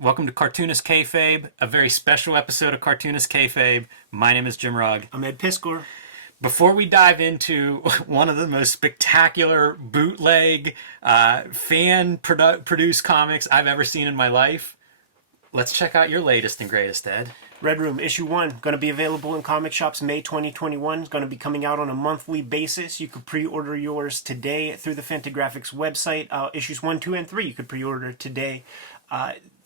Welcome to Cartoonist Kayfabe, a very special episode of Cartoonist Kayfabe. My name is Jim Rugg. I'm Ed Piskor. Before we dive into one of the most spectacular bootleg fan-produced comics I've ever seen in my life, let's check out your latest and greatest, Ed. Red Room, issue 1, going to be available in comic shops May 2021. It's going to be coming out on a monthly basis. You could pre-order yours today through the Fantagraphics website. Issues 1, 2, and 3 you could pre-order today.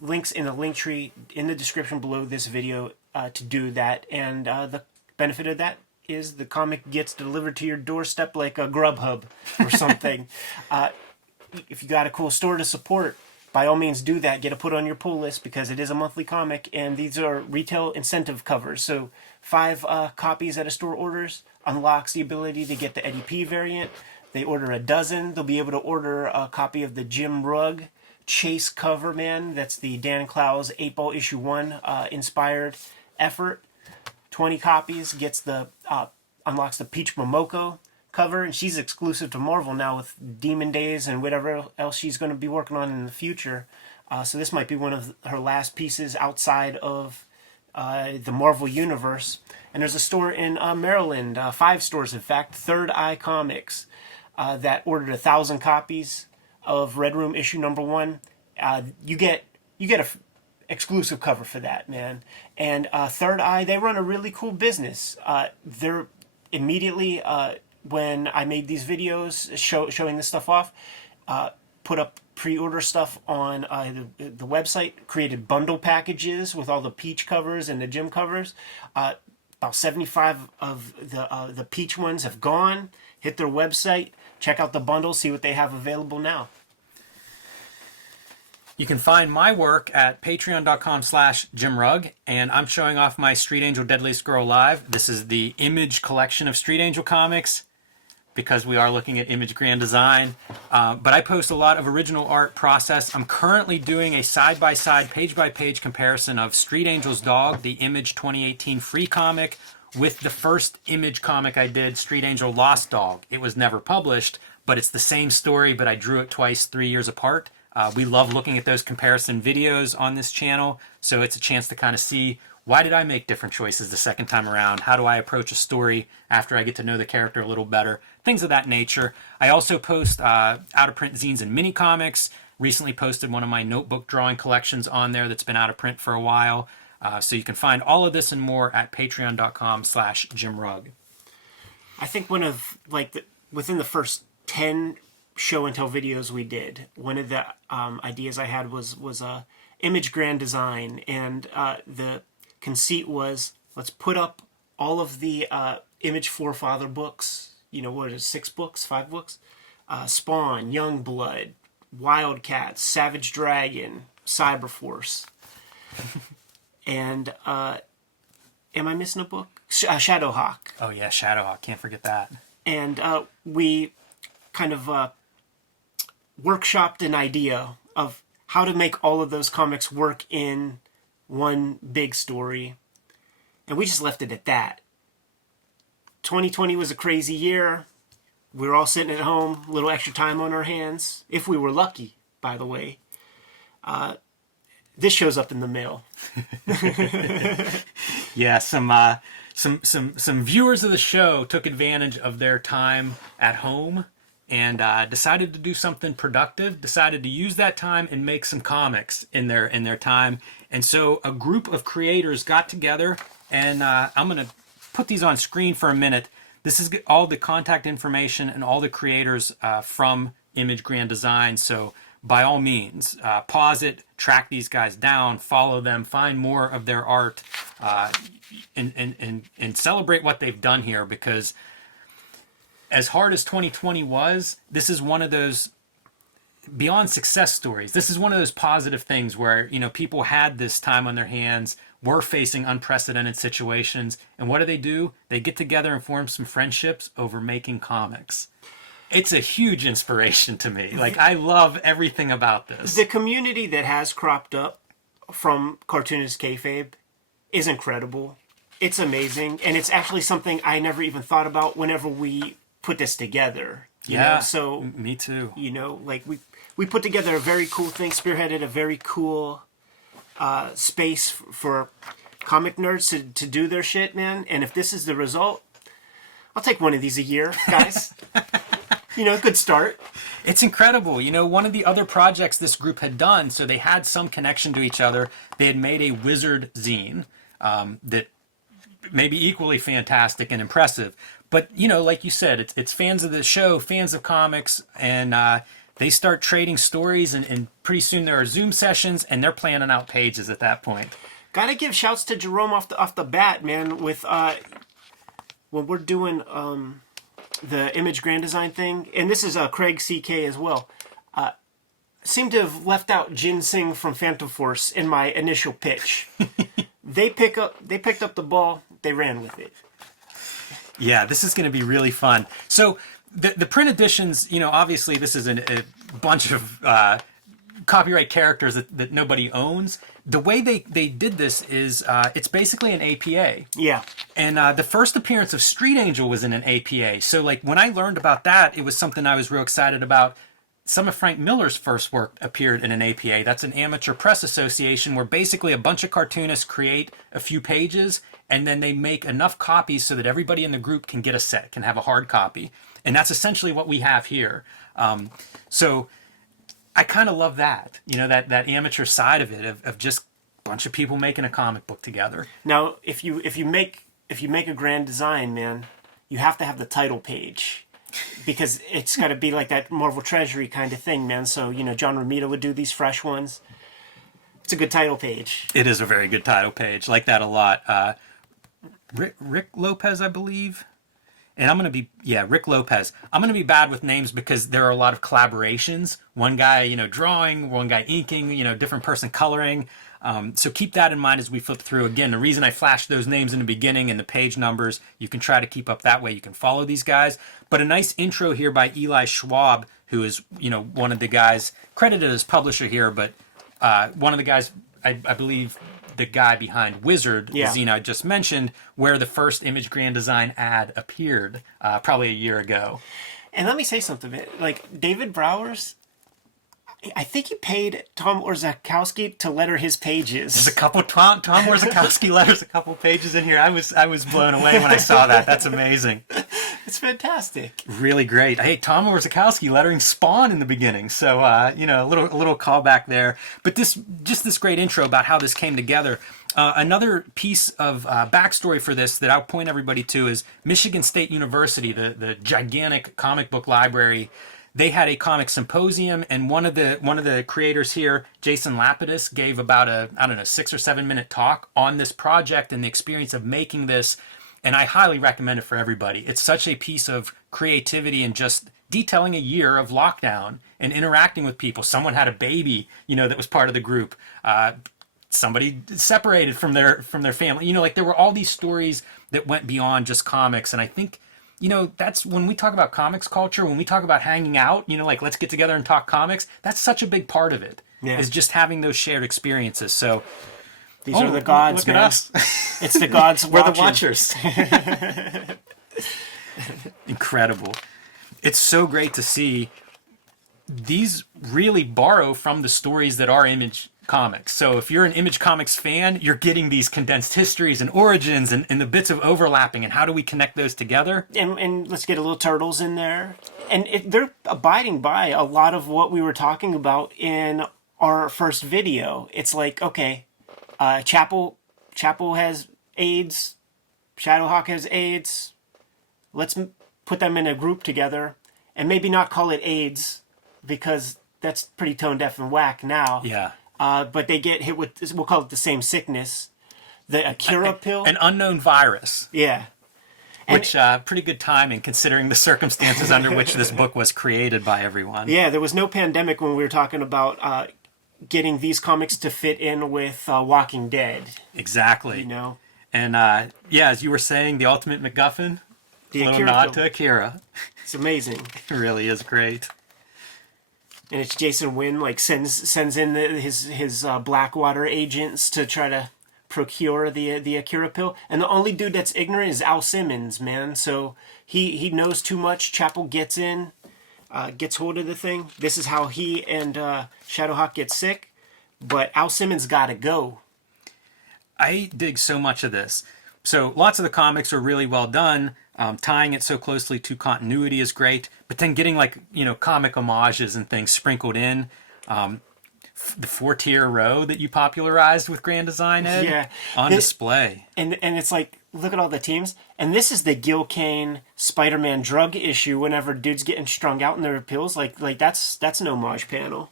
Links in the link tree in the description below this video to do that. And the benefit of that is the comic gets delivered to your doorstep like a Grubhub or something. If you got a cool store to support, by all means do that. Get it put on your pull list because it is a monthly comic, and these are retail incentive covers. So 5 copies at a store orders unlocks the ability to get the Eddie P variant. They order a dozen, they'll be able to order a copy of the Jim Rugg Chase cover, man. That's the Dan Clowes 8-Ball issue 1 inspired effort. 20 copies gets the unlocks the Peach Momoko cover, and she's exclusive to Marvel now with Demon Days and whatever else she's going to be working on in the future. So this might be one of her last pieces outside of the Marvel universe. And there's a store in Maryland, 5 stores in fact, Third Eye Comics, that ordered 1,000 copies of Red Room issue number 1. You get a exclusive cover for that, man. And Third Eye, they run a really cool business. They're immediately when I made these videos showing this stuff off, put up pre-order stuff on the website, created bundle packages with all the Peach covers and the Jim covers. About 75 of the Peach ones have gone. Hit their website, check out the bundle, see what they have available now. You can find my work at patreon.com/JimRugg, and I'm showing off my Street Angel Deadliest Girl Live. This is the Image collection of Street Angel comics, because we are looking at Image Grand Design. But I post a lot of original art process. I'm currently doing a side-by-side, page-by-page comparison of Street Angel's Dog, the Image 2018 free comic, with the first Image comic I did, Street Angel Lost Dog. It was never published, but it's the same story, but I drew it twice, 3 years apart. We love looking at those comparison videos on this channel, so it's a chance to kind of see, why did I make different choices the second time around? How do I approach a story after I get to know the character a little better? Things of that nature. I also post out-of-print zines and mini-comics. Recently posted one of my notebook drawing collections on there that's been out of print for a while. So you can find all of this and more at patreon.com/JimRugg. I think one of, within the first 10 show and tell videos we did, one of the ideas I had was Image Grand Design, and the conceit was, let's put up all of the Image Forefather books, 6 books, 5 books, Spawn, Youngblood, Wildcats, Savage Dragon, Cyberforce, and am I missing a book? Shadowhawk. Oh yeah, Shadowhawk, can't forget that. And we kind of workshopped an idea of how to make all of those comics work in one big story, and we just left it at that. 2020 was a crazy year. We were all sitting at home, a little extra time on our hands, if we were lucky, by the way. This shows up in the mail. Yeah, some viewers of the show took advantage of their time at home and decided to do something productive, decided to use that time and make some comics in their time. And so a group of creators got together, and I'm going to put these on screen for a minute. This is all the contact information and all the creators from Image Grand Design. So by all means, pause it, track these guys down, follow them, find more of their art, and celebrate what they've done here, because as hard as 2020 was, this is one of those beyond success stories. This is one of those positive things where, people had this time on their hands, were facing unprecedented situations, and what do? They get together and form some friendships over making comics. It's a huge inspiration to me. I love everything about this. The community that has cropped up from Cartoonist Kayfabe is incredible. It's amazing, and it's actually something I never even thought about whenever we put this together. You know? So me too. We put together a very cool thing, spearheaded a very cool space for comic nerds to do their shit, man. And if this is the result, I'll take one of these a year, guys. Good start. It's incredible. One of the other projects this group had done, so they had some connection to each other. They had made a wizard zine that may be equally fantastic and impressive. But, like you said, it's fans of the show, fans of comics, and they start trading stories, and pretty soon there are Zoom sessions, and they're planning out pages at that point. Gotta give shouts to Jerome off the bat, man, with when we're doing the image grand design thing, and this is Craig CK as well. Seem to have left out Ginseng from Phantom Force in my initial pitch. They picked up the ball, they ran with it. Yeah, this is going to be really fun. So the print editions, obviously this is a bunch of copyright characters that nobody owns. The way they did this is it's basically an APA. Yeah. And the first appearance of Street Angel was in an APA. So like when I learned about that, it was something I was real excited about. Some of Frank Miller's first work appeared in an APA. That's an amateur press association where basically a bunch of cartoonists create a few pages and then they make enough copies so that everybody in the group can get a set, can have a hard copy. And that's essentially what we have here. So I kind of love that, that amateur side of it, of just a bunch of people making a comic book together. Now, if you make a grand design, man, you have to have the title page, because it's got to be like that Marvel Treasury kind of thing, man. So John Romita would do these fresh ones. It's a good title page. It is a very good title page. Like that a lot. Rick Lopez, I believe. And I'm going to be, Rick Lopez. I'm going to be bad with names because there are a lot of collaborations. One guy, drawing, one guy inking, different person coloring. So keep that in mind as we flip through. Again, the reason I flashed those names in the beginning and the page numbers, you can try to keep up that way. You can follow these guys. But a nice intro here by Eli Schwab, who is, one of the guys credited as publisher here, but one of the guys, I believe, the guy behind Wizard, the zine I just mentioned, where the first Image Grand Design ad appeared probably a year ago. And let me say something, man. Like, David Brower's, I think he paid Tom Orzechowski to letter his pages. There's a couple Tom Orzechowski letters, a couple pages in here. I was blown away when I saw that. That's amazing. It's fantastic. Really great. Hey, Tom Orzechowski lettering Spawn in the beginning. So, a little callback there. But this great intro about how this came together. Another piece of backstory for this that I'll point everybody to is Michigan State University, the gigantic comic book library. They had a comic symposium, and one of the creators here, Jason Lapidus, gave about a 6 or 7 minute talk on this project and the experience of making this. And I highly recommend it for everybody. It's such a piece of creativity and just detailing a year of lockdown and interacting with people. Someone had a baby, that was part of the group. Somebody separated from their family. Like there were all these stories that went beyond just comics. And I think, that's when we talk about comics culture, when we talk about hanging out, like let's get together and talk comics. That's such a big part of it, is just having those shared experiences. So these are the gods, look man. At us. It's the gods. We're the watchers. Incredible. It's so great to see these really borrow from the stories that are Image Comics. So if you're an Image Comics fan, you're getting these condensed histories and origins and the bits of overlapping and how do we connect those together? And let's get a little Turtles in there. And they're abiding by a lot of what we were talking about in our first video. It's like, okay, Chapel has AIDS, Shadowhawk has AIDS. Let's put them in a group together and maybe not call it AIDS because that's pretty tone deaf and whack now. Yeah. But they get hit with, we'll call it the same sickness, the Akira pill. An unknown virus. Yeah. Which, pretty good timing considering the circumstances under which this book was created by everyone. Yeah, there was no pandemic when we were talking about getting these comics to fit in with Walking Dead. Exactly. And as you were saying, the ultimate MacGuffin, the a little Akira nod pill. to Akira. It's amazing. It really is great. And it's Jason Wynn, like sends in his Blackwater agents to try to procure the Akira pill. And the only dude that's ignorant is Al Simmons, man. So he knows too much. Chapel gets hold of the thing. This is how he and Shadowhawk get sick. but Al Simmons gotta go. I dig so much of this. So lots of the comics are really well done. Tying it so closely to continuity is great, but then getting like, comic homages and things sprinkled in. The 4-tier row that you popularized with Grand Design, Ed, Yeah. on display. And it's like, look at all the teams. And this is the Gil Kane Spider-Man drug issue whenever dude's getting strung out in their pills. Like that's an homage panel.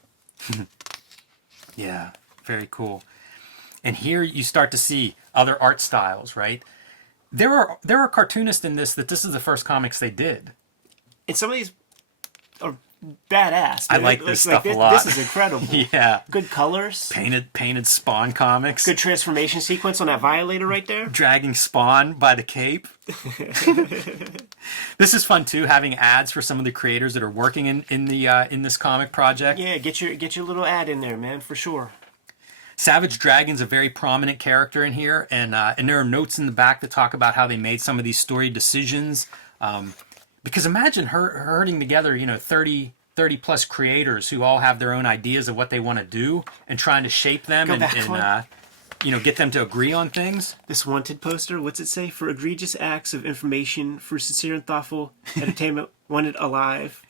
Yeah, very cool. And here you start to see other art styles, right? There are cartoonists in this that this is the first comics they did. And some of these are badass. I like this stuff a lot. This is incredible. Yeah. Good colors. Painted Spawn comics. Good transformation sequence on that Violator right there. Dragging Spawn by the cape. This is fun too, having ads for some of the creators that are working in this comic project. Yeah, get your little ad in there, man, for sure. Savage Dragon's a very prominent character in here, and there are notes in the back that talk about how they made some of these story decisions. Because imagine herding together, 30 plus creators who all have their own ideas of what they want to do and trying to shape them and get them to agree on things. This wanted poster, what's it say? For egregious acts of information, for sincere and thoughtful entertainment, wanted alive.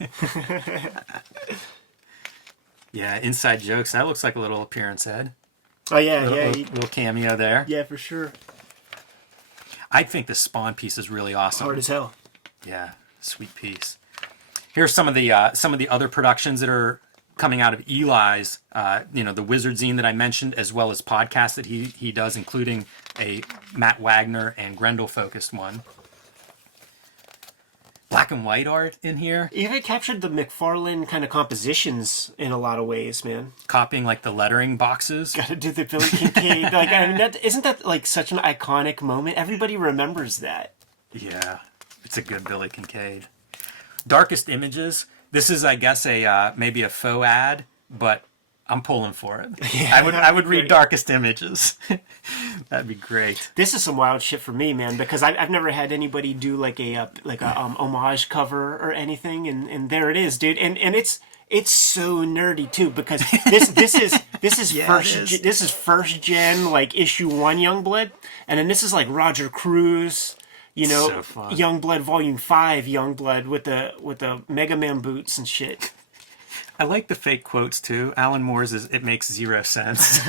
Yeah, inside jokes. That looks like a little appearance, Ed. Oh, yeah, Little cameo there. Yeah, for sure. I think the Spawn piece is really awesome. Hard as hell. Yeah, sweet piece. Here's some of the other productions that are coming out of Eli's, the Wizard Zine that I mentioned, as well as podcasts that he does, including a Matt Wagner and Grendel focused one. Black and white art in here. Even captured the McFarlane kind of compositions in a lot of ways, man. Copying like the lettering boxes. Gotta do the Billy Kincaid. Isn't that like such an iconic moment? Everybody remembers that. Yeah, it's a good Billy Kincaid. Darkest Images. This is, I guess, maybe a faux ad, but I'm pulling for it. Yeah, I would read Darkest Images. That'd be great. This is some wild shit for me, man, because I've never had anybody do like a homage cover or anything, and there it is, dude. And it's so nerdy too, because this is Yeah, this is first gen, like issue 1 Youngblood, and then this is like Roger Cruz. So fun. Youngblood Volume 5 Youngblood with the Mega Man boots and shit. I like the fake quotes too. Alan Moore's is "It makes zero sense."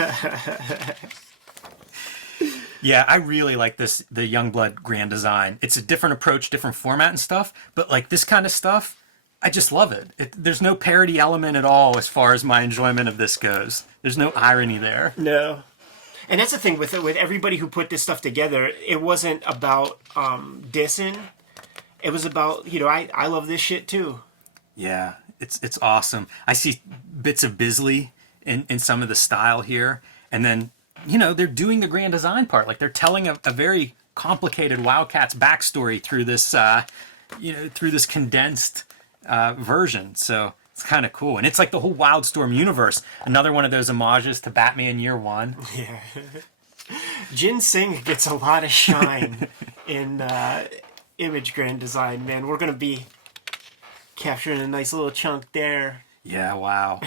Yeah, I really like the Youngblood Grand Design. It's a different approach, different format and stuff, but like this kind of stuff, I just love it. There's no parody element at all as far as my enjoyment of this goes. There's no irony there. No. And that's the thing with everybody who put this stuff together. It wasn't about dissing. It was about, I love this shit too. Yeah, it's awesome. I see bits of Bisley in some of the style here, and then they're doing the grand design part. Like they're telling a very complicated Wildcats backstory through this through this condensed version. So it's kind of cool, and it's like the whole Wildstorm universe. Another one of those homages to Batman Year One. Yeah. Jin Singh gets a lot of shine in Image Grand Design, man. We're gonna be capturing a nice little chunk there. Yeah, wow.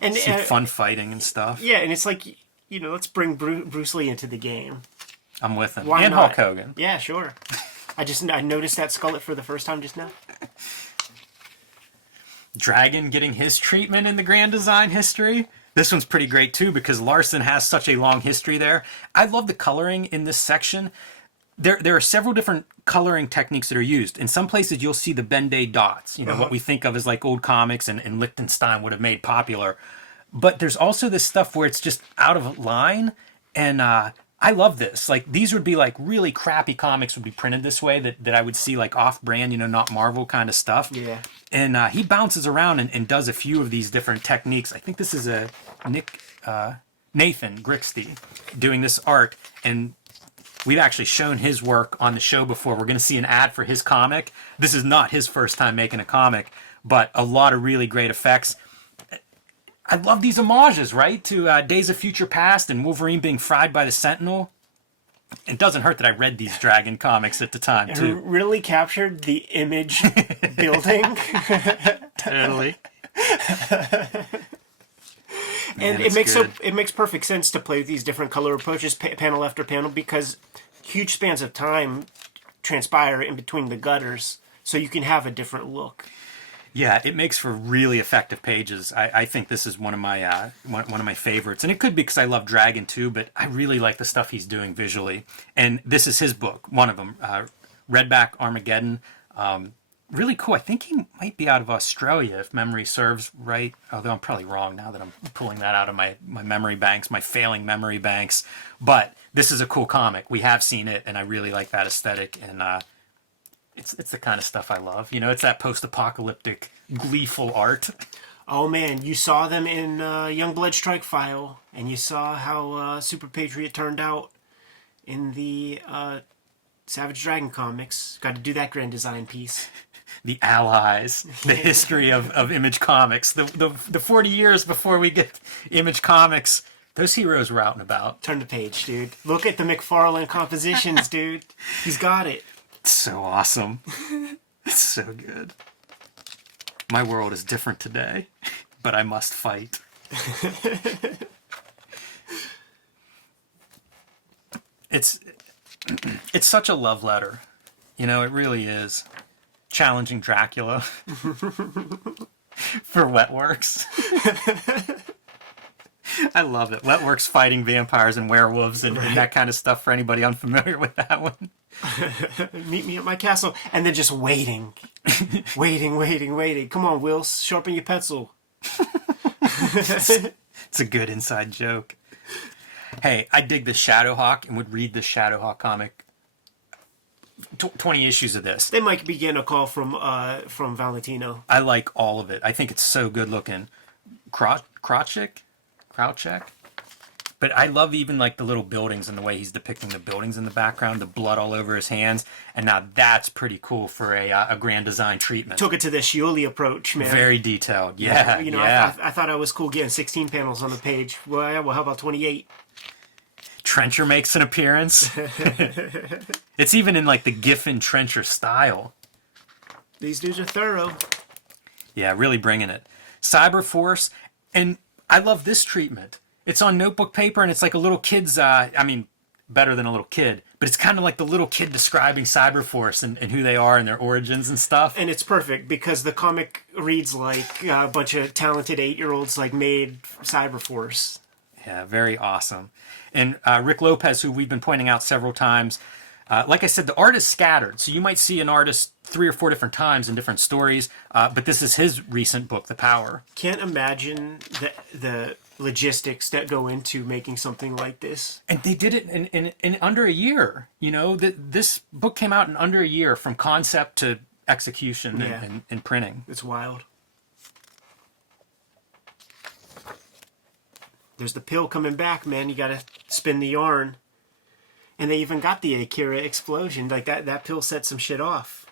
And some fun fighting and stuff. Yeah, and it's like, let's bring Bruce Lee into the game. I'm with him. Why and not? Hulk Hogan. Yeah, sure. I noticed that skullet for the first time just now. Dragon getting his treatment in the grand design history. This one's pretty great too because Larson has such a long history there. I love the coloring in this section. There are several different coloring techniques that are used. In some places you'll see the Ben-Day dots, what we think of as like old comics and Lichtenstein would have made popular. But there's also this stuff where it's just out of line, and I love this. Like these would be like really crappy comics would be printed this way that I would see like off-brand, not Marvel kind of stuff. Yeah. And he bounces around and does a few of these different techniques. I think this is a Nathan Grixty doing this art, and we've actually shown his work on the show before. We're going to see an ad for his comic. This is not his first time making a comic, but a lot of really great effects. I love these homages, right? To Days of Future Past and Wolverine being fried by the Sentinel. It doesn't hurt that I read these Dragon comics at the time, too. It really captured the Image building. Totally. And it's good. it makes perfect sense to play with these different color approaches, panel after panel, because huge spans of time transpire in between the gutters, so you can have a different look. Yeah, it makes for really effective pages. I think this is one of my one of my favorites, and it could be because I love Dragon too, but I really like the stuff he's doing visually. And this is his book, one of them, Redback Armageddon. Really cool. I think he might be out of Australia, if memory serves right. Although I'm probably wrong now that I'm pulling that out of my memory banks, my failing memory banks. But this is a cool comic. We have seen it, and I really like that aesthetic. And it's the kind of stuff I love. You know, it's that post-apocalyptic, gleeful art. Oh man, you saw them in Youngblood Strike File, and you saw how Super Patriot turned out in the Savage Dragon comics. Got to do that grand design piece. The Allies, the history of Image Comics, the 40 years before we get Image Comics. Those heroes were out and about. Turn the page, dude. Look at the McFarlane compositions, dude. He's got it. It's so awesome. It's so good. My world is different today, but I must fight. It's such a love letter. You know, it really is. Challenging Dracula for Wetworks. I love it. Wetworks fighting vampires and werewolves and that kind of stuff for anybody unfamiliar with that one. Meet me at my castle. And then just waiting. waiting. Come on, Will. Sharpen your pencil. It's a good inside joke. Hey, I dig the Shadowhawk and would read the Shadowhawk comic. 20 issues of this. They might begin a call from Valentino. I like all of it. I think it's so good looking. Krawcheck? But I love even like the little buildings and the way he's depicting the buildings in the background, the blood all over his hands. And now that's pretty cool for a grand design treatment. Took it to the Scioli approach, man. Very detailed. Yeah. You know, yeah. I thought I was cool getting 16 panels on the page. Well, how about 28? Trencher makes an appearance. It's even in like the Giffen Trencher style. These dudes are thorough. Yeah, really bringing it. Cyberforce, and I love this treatment. It's on notebook paper, and it's like a little kid's, better than a little kid, but it's kind of like the little kid describing Cyberforce and who they are and their origins and stuff. And it's perfect because the comic reads like a bunch of talented 8-year-olds like made Cyberforce. Yeah, very awesome. And Rick Lopez, who we've been pointing out several times, like I said, the art is scattered. So you might see an artist 3 or 4 different times in different stories, but this is his recent book, The Power. Can't imagine the logistics that go into making something like this. And they did it in under a year. You know, this book came out in under a year from concept to execution and printing. It's wild. There's the pill coming back, man. You gotta spin the yarn. And they even got the Akira explosion. Like that pill set some shit off.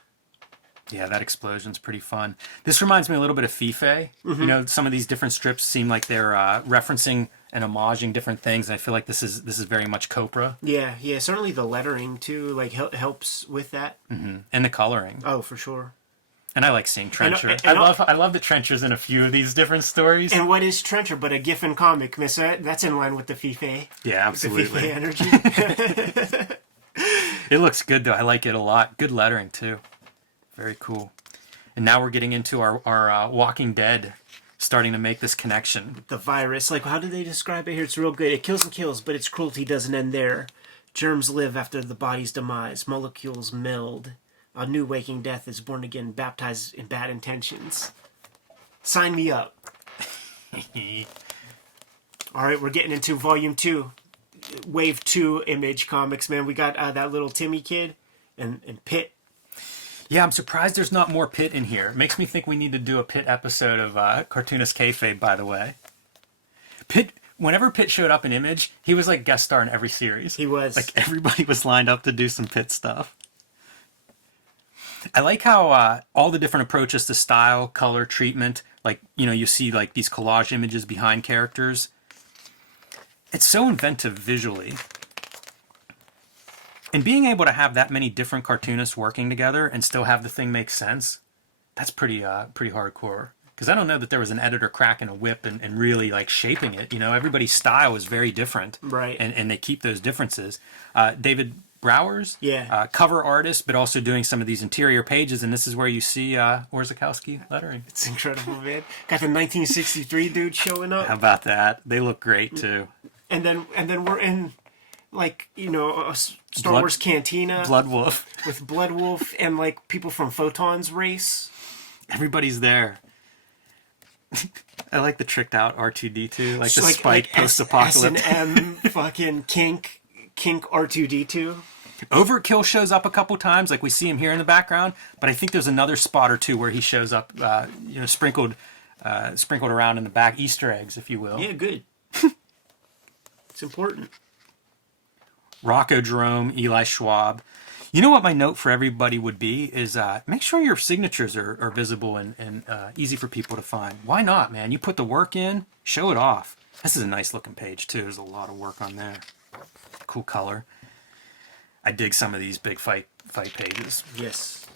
Yeah, that explosion's pretty fun. This reminds me a little bit of Fife. Mm-hmm. You know, some of these different strips seem like they're referencing and homaging different things. I feel like this is very much Copra. Yeah. Certainly the lettering too, like helps with that. Mm-hmm. And the coloring. Oh, for sure. And I like seeing Trencher. And I love the Trenchers in a few of these different stories. And what is Trencher but a Giffen comic, mister? That's in line with the Fife. Yeah, absolutely. The Fife energy. It looks good though. I like it a lot. Good lettering too. Very cool. And now we're getting into our Walking Dead, starting to make this connection. The virus, like how do they describe it here? It's real good. It kills and kills, but its cruelty doesn't end there. Germs live after the body's demise. Molecules meld. A new waking death is born again, baptized in bad intentions. Sign me up. All right, we're getting into Volume 2. Wave 2 Image Comics, man. We got that little Timmy kid and Pitt. Yeah, I'm surprised there's not more Pitt in here. It makes me think we need to do a Pitt episode of Cartoonist Kayfabe, by the way. Pitt, whenever Pitt showed up in Image, he was like guest star in every series. He was. Like everybody was lined up to do some Pitt stuff. I like how all the different approaches to style, color, treatment, like, you know, you see like these collage images behind characters. It's so inventive visually. And being able to have that many different cartoonists working together and still have the thing make sense, that's pretty hardcore. Because I don't know that there was an editor cracking a whip and really like shaping it. You know, everybody's style is very different. Right. And they keep those differences. David Browers, Yeah. cover artist, but also doing some of these interior pages. And this is where you see Orzechowski lettering. It's incredible, man. Got the 1963 dude showing up. How about that? They look great too. And then we're in, like, you know, a Star Blood- Wars cantina Blood Wolf. with Blood Wolf and like people from Photon's race. Everybody's there. I like the tricked out R2D2, like the spike post-apocalypse. S&M fucking kink R2D2. Overkill shows up a couple times, like we see him here in the background, but I think there's another spot or two where he shows up, you know, sprinkled around in the back, Easter eggs, if you will. Yeah, good. It's important. Rocco Jerome, Eli Schwab. You know what my note for everybody would be is make sure your signatures are visible and easy for people to find. Why not, man? You put the work in, show it off. This is a nice looking page too. There's a lot of work on there. Cool color. I dig some of these big fight pages. Yes.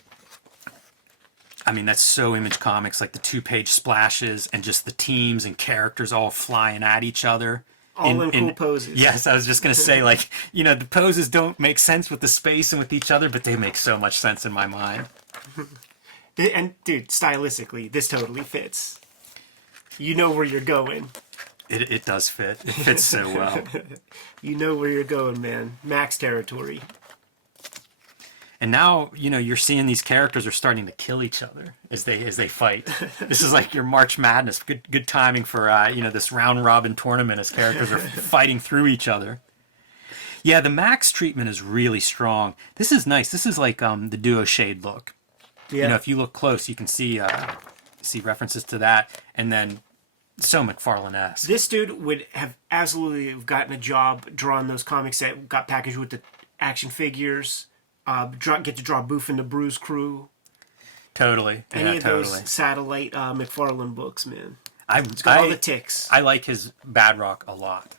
I mean, that's so Image Comics, like the 2-page splashes and just the teams and characters all flying at each other. All in cool poses. Yes, I was just going to say, like, you know, the poses don't make sense with the space and with each other, but they make so much sense in my mind. And, dude, stylistically, this totally fits. You know where you're going. It does fit. It fits so well. You know where you're going, man. Max territory. And now, you know, you're seeing these characters are starting to kill each other as they fight. This is like your March Madness. Good timing for you know, this round robin tournament as characters are fighting through each other. Yeah, the Max treatment is really strong. This is nice. This is like the duo shade look. Yeah. You know, if you look close, you can see references to that, and then so McFarlane-esque. This dude would have absolutely gotten a job drawing those comics that got packaged with the action figures. Get to draw Boof and the Bruise Crew. Totally. Any of those satellite McFarlane books, man. It's got all the ticks. I like his Bad Rock a lot.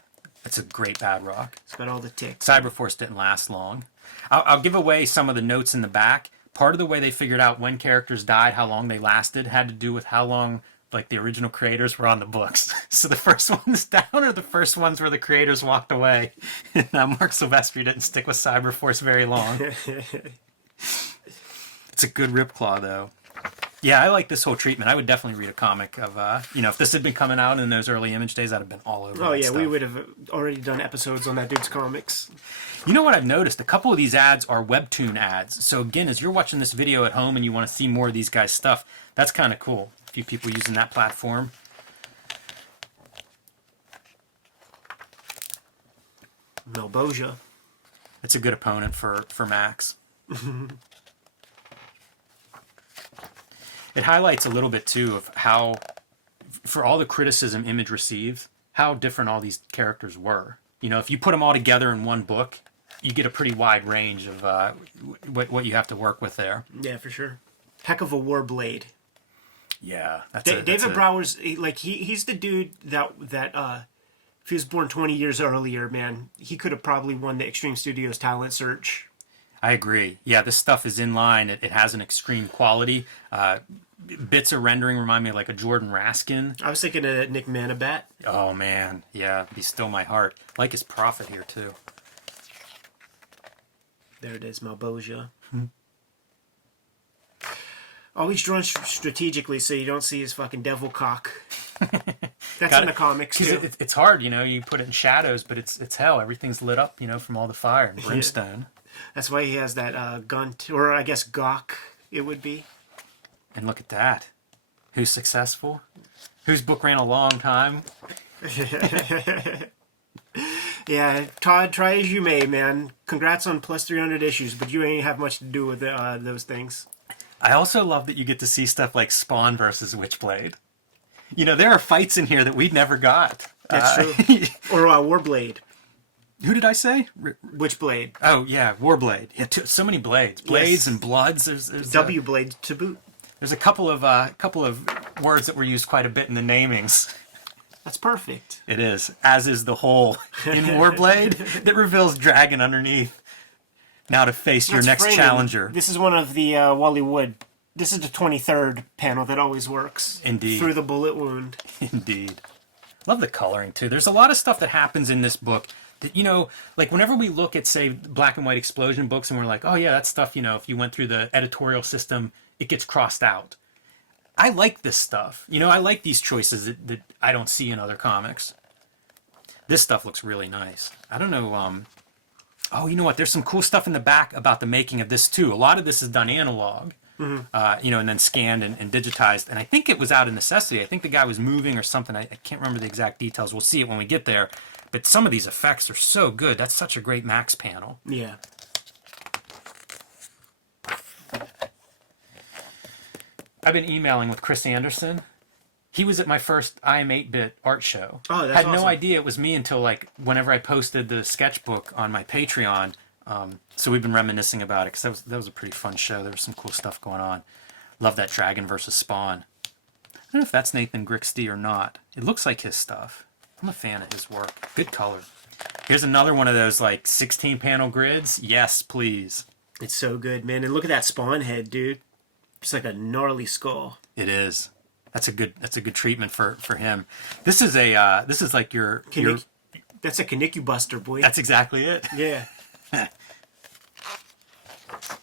It's a great Bad Rock. It's got all the ticks. Cyberforce didn't last long. I'll give away some of the notes in the back. Part of the way they figured out when characters died, how long they lasted, had to do with how long, like, the original creators were on the books. So the first ones down are the first ones where the creators walked away. Mark Silvestri didn't stick with Cyberforce very long. It's a good Ripclaw, though. Yeah, I like this whole treatment. I would definitely read a comic of, you know, if this had been coming out in those early Image days, I'd have been all over that yeah, stuff. we would have already done episodes on that dude's comics. You know what I've noticed? A couple of these ads are Webtoon ads. So again, as you're watching this video at home and you want to see more of these guys' stuff, that's kind of cool. A few people using that platform. Malbosia. It's a good opponent for Max. It highlights a little bit, too, of how, for all the criticism Image received, how different all these characters were. You know, if you put them all together in one book, you get a pretty wide range of what you have to work with there. Yeah, for sure. Heck of a Warblade. Yeah. David Brower's, he's the dude that if he was born 20 years earlier, man, he could have probably won the Extreme Studios talent search. I agree. Yeah, this stuff is in line. It has an extreme quality. Bits of rendering remind me of like a Jordan Raskin. I was thinking of Nick Manabat. Oh, man. Yeah, Be Still My Heart. Like his Prophet here, too. There it is, Malbosia. Always drawn strategically so you don't see his fucking devil cock. That's in the comics, too. It's hard, you know. You put it in shadows, but it's hell. Everything's lit up, you know, from all the fire and brimstone. Yeah. That's why he has that gun, or I guess gawk, it would be. And look at that. Who's successful? Whose book ran a long time? Yeah, Todd, try as you may, man. Congrats on plus 300 issues, but you ain't have much to do with those things. I also love that you get to see stuff like Spawn versus Witchblade. You know, there are fights in here that we never got. That's true. Or Warblade. Who did I say? Witchblade. Oh, yeah, Warblade. Yeah, so many blades. Blades and bloods. There's W-Blade to boot. There's a couple of words that were used quite a bit in the namings. That's perfect. It is. As is the hole in Warblade that reveals dragon underneath. Now to face your next framing. challenger. This is one of the Wally Wood This is the 23rd panel that always works. Indeed. Through the bullet wound. Indeed. Love the coloring, too. There's a lot of stuff that happens in this book that, you know, like whenever we look at, say, black and white explosion books and we're like, oh, yeah, that stuff, you know, if you went through the editorial system, it gets crossed out. I like this stuff. You know, I like these choices that I don't see in other comics. This stuff looks really nice. I don't know. Oh, you know what? There's some cool stuff in the back about the making of this, too. A lot of this is done analog. You know, and then scanned and digitized. And I think it was out of necessity. I think the guy was moving or something. I can't remember the exact details. We'll see it when we get there. But some of these effects are so good. That's such a great Max panel. Yeah. I've been emailing with Chris Anderson. He was at my first I Am 8-Bit art show. Oh, that's Had awesome. no idea it was me until like whenever I posted the sketchbook on my Patreon. So we've been reminiscing about it because that was a pretty fun show. There was some cool stuff going on. Love that Dragon versus Spawn. I don't know if that's Nathan Grixty or not. It looks like his stuff. I'm a fan of his work. Good color. Here's another one of those like 16 panel grids. Yes, please. It's so good, man. And look at that Spawn head, dude. It's like a gnarly skull. It is. That's a good treatment for him. This is like your That's a Kaneki Buster, boy. That's exactly it. Yeah.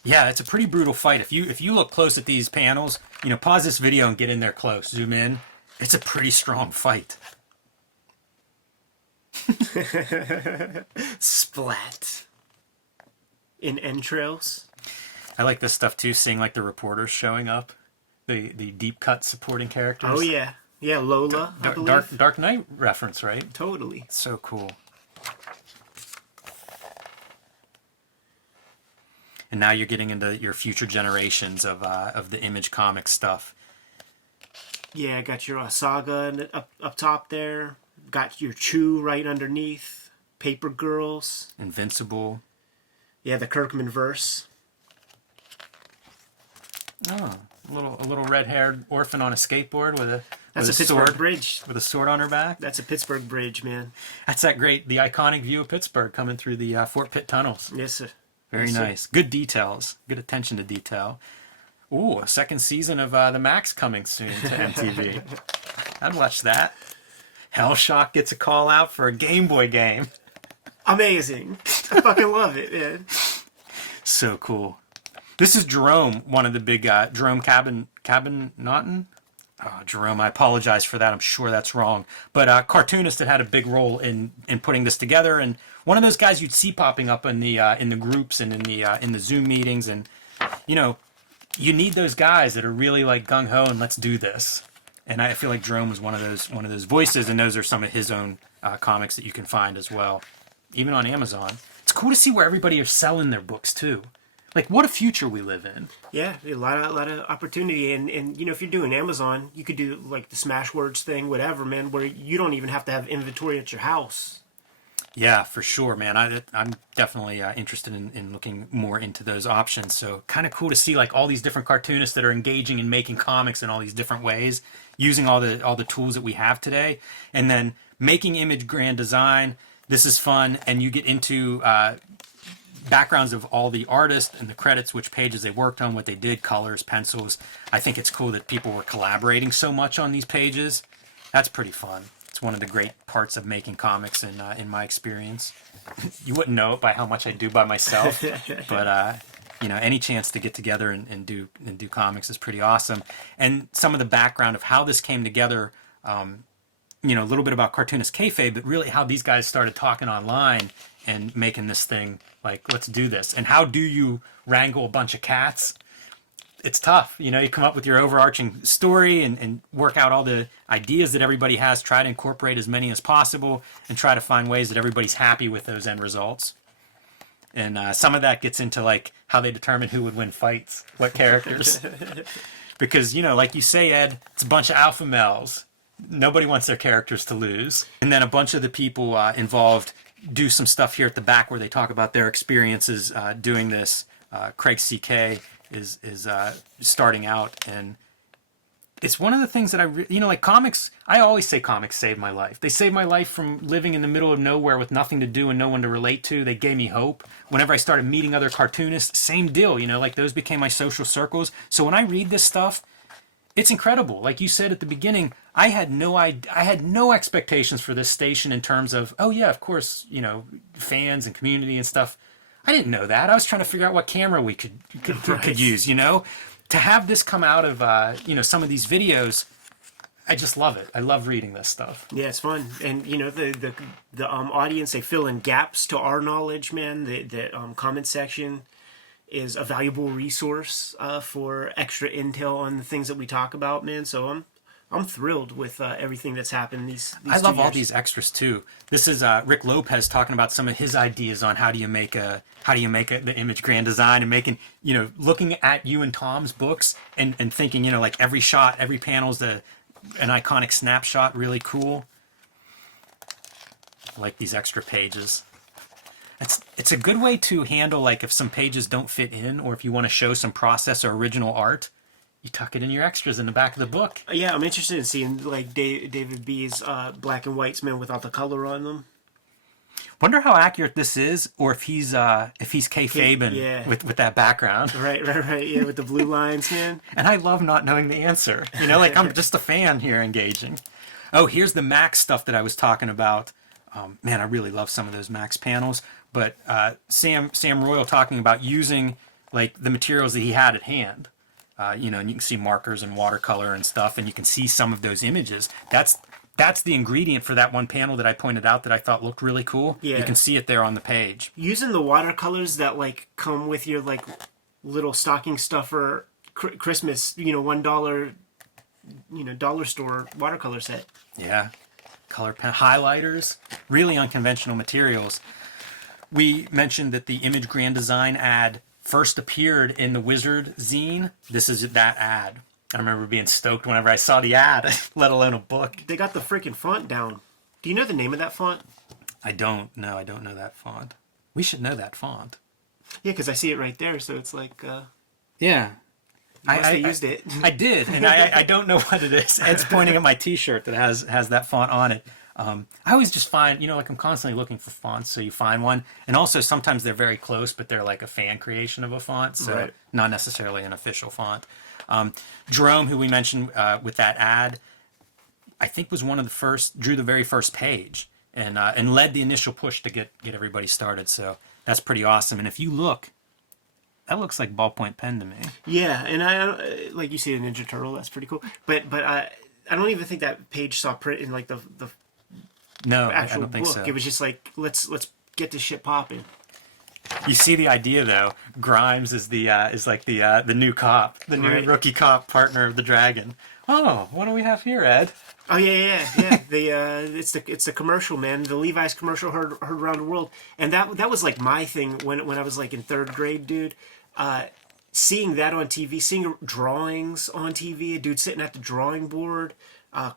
Yeah, it's a pretty brutal fight. If you look close at these panels, you know, pause this video and get in there close. Zoom in. It's a pretty strong fight. Splat. In entrails. I like this stuff too, seeing like the reporters showing up. The deep cut supporting characters. Oh yeah. Yeah, Lola, I believe. Dark Knight reference, right? Totally. So cool. And now you're getting into your future generations of the Image Comics stuff. Yeah, got your Saga up top there. Got your Chew right underneath. Paper Girls. Invincible. Yeah, the Kirkman verse. Oh, a little red-haired orphan on a skateboard with a Pittsburgh sword Bridge. with a sword on her back. That's a Pittsburgh Bridge, man. That's the iconic view of Pittsburgh coming through the Fort Pitt tunnels. Yes, sir. Very nice. Good details. Good attention to detail. Ooh, a second season of the Max coming soon to MTV. I'd watch that. Hellshock gets a call out for a Game Boy game. Amazing. I fucking love it, man. So cool. This is Jerome, one of the big Jerome Cabin-Naughton. Oh, Jerome, I apologize for that. I'm sure that's wrong. But Cartoonist had a big role in putting this together, and one of those guys you'd see popping up in the groups and in the Zoom meetings, and you know, you need those guys that are really like gung ho and let's do this. And I feel like Jerome was one of those voices, and those are some of his own comics that you can find as well, even on Amazon. It's cool to see where everybody are selling their books too. Like, what a future we live in. Yeah, a lot of opportunity, and you know, if you're doing Amazon, you could do like the Smashwords thing, whatever, man, where you don't even have to have inventory at your house. Yeah, for sure, man. I'm definitely interested in looking more into those options. So kind of cool to see like all these different cartoonists that are engaging in making comics in all these different ways, using all the tools that we have today, and then making image grand design. This is fun, and you get into backgrounds of all the artists and the credits, which pages they worked on, what they did, colors, pencils. I think it's cool that people were collaborating so much on these pages. That's pretty fun. It's one of the great parts of making comics in my experience. You wouldn't know it by how much I do by myself, but you know, any chance to get together and do comics is pretty awesome. And some of the background of how this came together, you know, a little bit about Cartoonist Kayfabe, but really how these guys started talking online and making this thing like, let's do this. And how do you wrangle a bunch of cats? It's tough. You know, you come up with your overarching story and work out all the ideas that everybody has, try to incorporate as many as possible, and try to find ways that everybody's happy with those end results. And some of that gets into like how they determine who would win fights, what characters. Because, you know, like you say, Ed, it's a bunch of alpha males. Nobody wants their characters to lose. And then a bunch of the people involved do some stuff here at the back where they talk about their experiences doing this. Craig CK is starting out, and it's one of the things that like comics. I always say comics saved my life. They saved my life from living in the middle of nowhere with nothing to do and no one to relate to. They gave me hope. Whenever I started meeting other cartoonists, same deal. Like those became my social circles. So when I read this stuff, it's incredible. Like you said at the beginning, I had no expectations for this station in terms of, oh yeah, of course, fans and community and stuff. I didn't know that. I was trying to figure out what camera we could use, To have this come out of, some of these videos, I just love it. I love reading this stuff. Yeah, it's fun. And, the audience, they fill in gaps to our knowledge, man. The comment section is a valuable resource for extra intel on the things that we talk about, man. So I'm thrilled with everything that's happened these I love 2 all years. these extras too. This is Rick Lopez talking about some of his ideas on how do you make the image grand design, and making, looking at you and Tom's books and thinking, like every shot, every panel is an iconic snapshot, really cool. I like these extra pages. It's a good way to handle, like, if some pages don't fit in, or if you want to show some process or original art, you tuck it in your extras in the back of the book. Yeah, I'm interested in seeing, like, David B's black and whites, man, without the color on them. Wonder how accurate this is, or if he's kayfabing with that background. Right, yeah, with the blue lines, man. And I love not knowing the answer. Like, I'm just a fan here engaging. Oh, here's the Max stuff that I was talking about. Man, I really love some of those Max panels. But Sam Royal talking about using, like, the materials that he had at hand. And you can see markers and watercolor and stuff, and you can see some of those images. That's the ingredient for that one panel that I pointed out that I thought looked really cool. Yeah. You can see it there on the page. Using the watercolors that, like, come with your, like, little stocking stuffer Christmas, $1, dollar store watercolor set. Yeah. Color pen highlighters, really unconventional materials. We mentioned that the Image Grand Design ad first appeared in the Wizard zine. This is that ad. I remember being stoked whenever I saw the ad, let alone a book. They got the freaking font down. Do you know the name of that font? I don't know that font. We should know that font. Yeah, because I see it right there, so it's like... Yeah. I used it. I did, and I don't know what it is. Ed's pointing at my t-shirt that has that font on it. I always just find, like, I'm constantly looking for fonts, so you find one. And also, sometimes they're very close, but they're like a fan creation of a font, so right. Not necessarily an official font. Jerome, who we mentioned with that ad, I think was one of the first, drew the very first page, and led the initial push to get everybody started. So that's pretty awesome. And if you look, that looks like ballpoint pen to me. Yeah, and I like you see a Ninja Turtle. That's pretty cool. But I don't even think that page saw print in, like, the No, actual I don't think book. so. It was just like, let's get this shit popping. You see the idea, though. Grimes is like the new cop, the new rookie cop partner of the Dragon. Oh, what do we have here, Ed? Oh yeah. It's the commercial, man. The Levi's commercial heard around the world, and that was like my thing when I was, like, in 3rd grade, dude. Seeing that on TV, seeing drawings on TV, a dude sitting at the drawing board,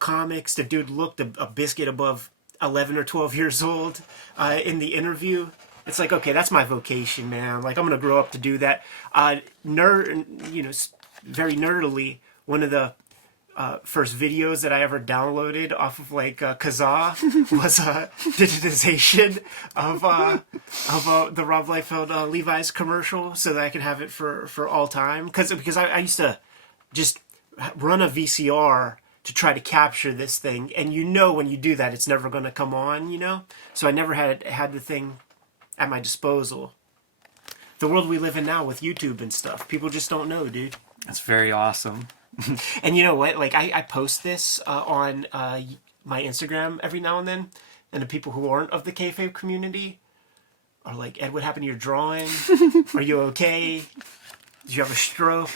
comics. The dude looked a biscuit above 11 or 12 years old in the interview. It's like, okay, that's my vocation, man. Like, I'm gonna grow up to do that. Very nerdily, one of the first videos that I ever downloaded off of, like, Kazaa was a digitization of the Rob Liefeld Levi's commercial, so that I could have it for all time. Because I used to just run a VCR to try to capture this thing, and when you do that, it's never going to come on, So I never had the thing at my disposal. The world we live in now with YouTube and stuff, people just don't know, dude. That's very awesome. And you know what? Like, I post this on my Instagram every now and then, and the people who aren't of the Kayfabe community are like, Ed, what happened to your drawing? Are you okay? Did you have a stroke?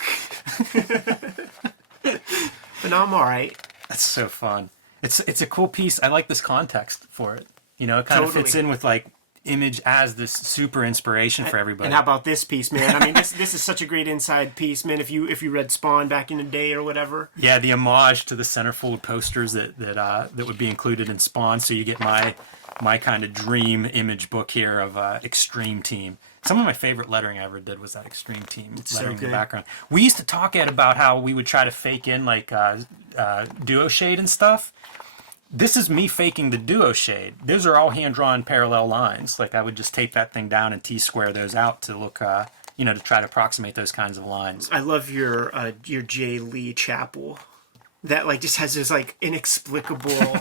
But no, I'm all right. That's so fun. It's a cool piece. I like this context for it. It kind of fits in with, like, Image as this super inspiration for everybody. And how about this piece, man? I mean, this is such a great inside piece, man. If you read Spawn back in the day or whatever. Yeah, the homage to the centerfold posters that would be included in Spawn. So you get my kind of dream Image book here of Extreme Team. Some of my favorite lettering I ever did was that Extreme Team lettering in the background. We used to talk, Ed, about how we would try to fake in like duo shade and stuff. This is me faking the duo shade. Those are all hand-drawn parallel lines. Like I would just tape that thing down and T-square those out to look, to try to approximate those kinds of lines. I love your J. Lee Chapel. That like just has this like inexplicable,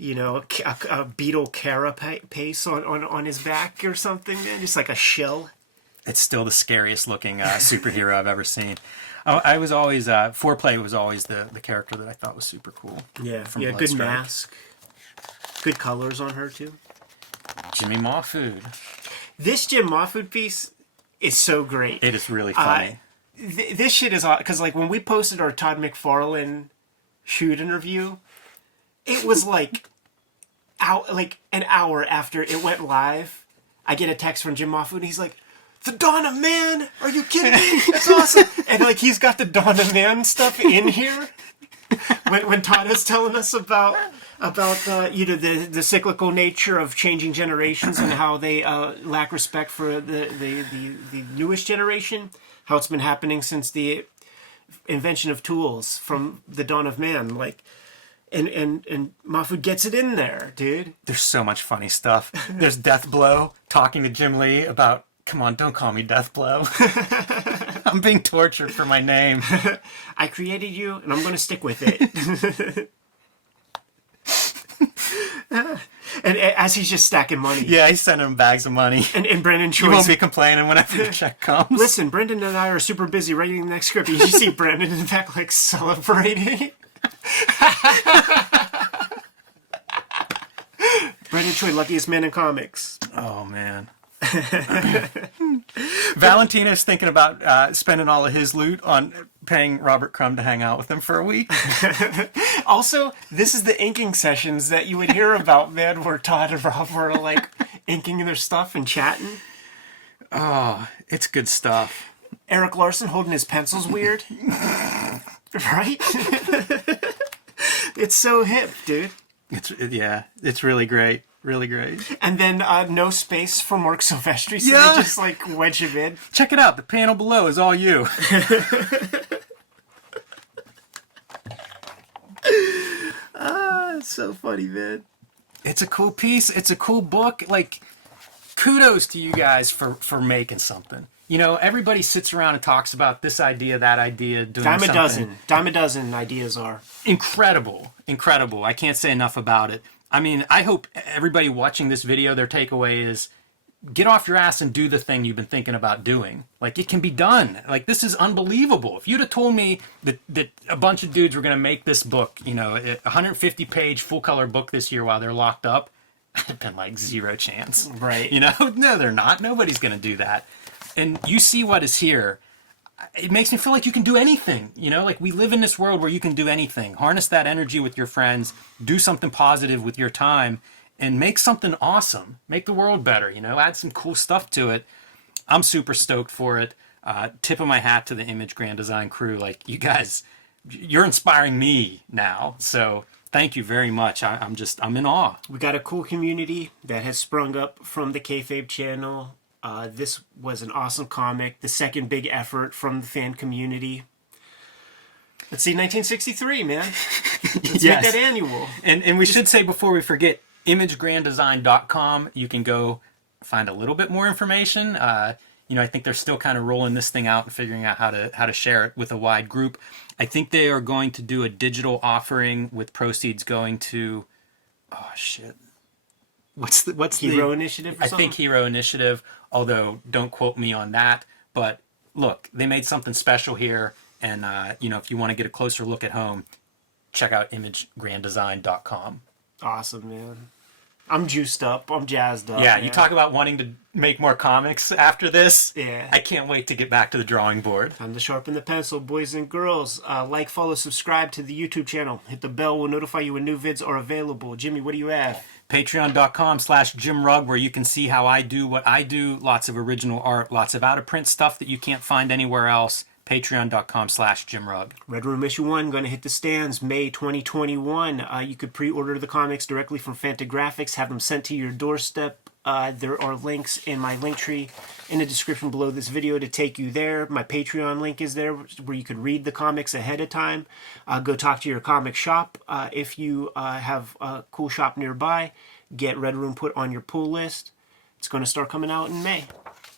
a beetle carapace on his back or something, man. Just like a shell. It's still the scariest looking superhero I've ever seen. I was always Foreplay was always the character that I thought was super cool. Yeah, good mask, good colors on her too. Jimmy Mahfood. This Jim Mahfood piece is so great. It is really funny. This shit is because like when we posted our Todd McFarlane shoot interview, it was like an hour after it went live. I get a text from Jim Mahfood and he's like, "The Dawn of Man? Are you kidding me? That's awesome!" And like he's got the Dawn of Man stuff in here. When Todd is telling us about the cyclical nature of changing generations and how they lack respect for the newest generation, how it's been happening since the invention of tools from the Dawn of Man, like. And Mahfood gets it in there, dude. There's so much funny stuff. There's Deathblow talking to Jim Lee about, "Come on, don't call me Deathblow. I'm being tortured for my name. I created you, and I'm going to stick with it." And as he's just stacking money. Yeah, he's sending him bags of money. And Brendan Troy. You won't be complaining whenever the check comes. Listen, Brendan and I are super busy writing the next script. You see Brendan in the back, like, celebrating. Brendan Troy, luckiest man in comics. Oh, man. Valentino's thinking about spending all of his loot on paying Robert Crumb to hang out with him for a week. Also, this is the inking sessions that you would hear about, man, where Todd and Rob were like inking their stuff and chatting. Oh, it's good stuff. Eric Larson holding his pencils weird. Right? It's so hip, dude. It's really great. Really great. And then no space for Mark Silvestri, so they just like wedge him in. Check it out. The panel below is all you. It's so funny, man. It's a cool piece. It's a cool book. Like, kudos to you guys for making something. Everybody sits around and talks about this idea, that idea, doing something. Dime a dozen ideas are. Incredible. I can't say enough about it. I mean, I hope everybody watching this video, their takeaway is, get off your ass and do the thing you've been thinking about doing. Like, it can be done. Like, this is unbelievable. If you'd have told me that a bunch of dudes were going to make this book, a 150-page full-color book this year while they're locked up, I'd have been like, zero chance. Right. No, they're not. Nobody's going to do that. And you see what is here. It makes me feel like you can do anything. Like, we live in this world where you can do anything. Harness that energy with your friends. Do something positive with your time. And make something awesome. Make the world better, Add some cool stuff to it. I'm super stoked for it. Tip of my hat to the Image Grand Design crew. Like, you guys, you're inspiring me now. So thank you very much. I'm in awe. We got a cool community that has sprung up from the Kayfabe channel. This was an awesome comic. The second big effort from the fan community. Let's see, 1963, man. Let's make that annual. And we should say before we forget, imagegranddesign.com. You can go find a little bit more information. I think they're still kind of rolling this thing out and figuring out how to share it with a wide group. I think they are going to do a digital offering with proceeds going to, oh shit, what's Hero Initiative or something? I think Hero Initiative, although don't quote me on that. But look, they made something special here, and if you want to get a closer look at home, check out imagegranddesign.com. Awesome, man. I'm juiced up. I'm jazzed up. Yeah, you talk about wanting to make more comics after this. Yeah. I can't wait to get back to the drawing board. Time to sharpen the pencil, boys and girls. Like, follow, subscribe to the YouTube channel. Hit the bell. We'll notify you when new vids are available. Jimmy, what do you have? Patreon.com/JimRug, where you can see how I do what I do. Lots of original art, lots of out-of-print stuff that you can't find anywhere else. Patreon.com/JimRug. Red Room Issue 1 going to hit the stands May 2021. You could pre-order the comics directly from Fantagraphics, have them sent to your doorstep. There are links in my link tree in the description below this video to take you there. My Patreon link is there where you could read the comics ahead of time. Go talk to your comic shop. If you have a cool shop nearby, get Red Room put on your pull list. It's going to start coming out in May,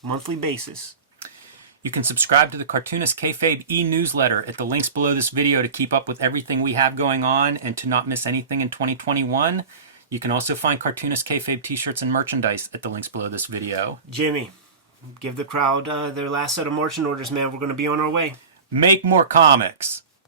monthly basis. You can subscribe to the Cartoonist Kayfabe e-newsletter at the links below this video to keep up with everything we have going on and to not miss anything in 2021. You can also find Cartoonist Kayfabe t-shirts and merchandise at the links below this video. Jimmy, give the crowd their last set of marching orders, man. We're going to be on our way. Make more comics.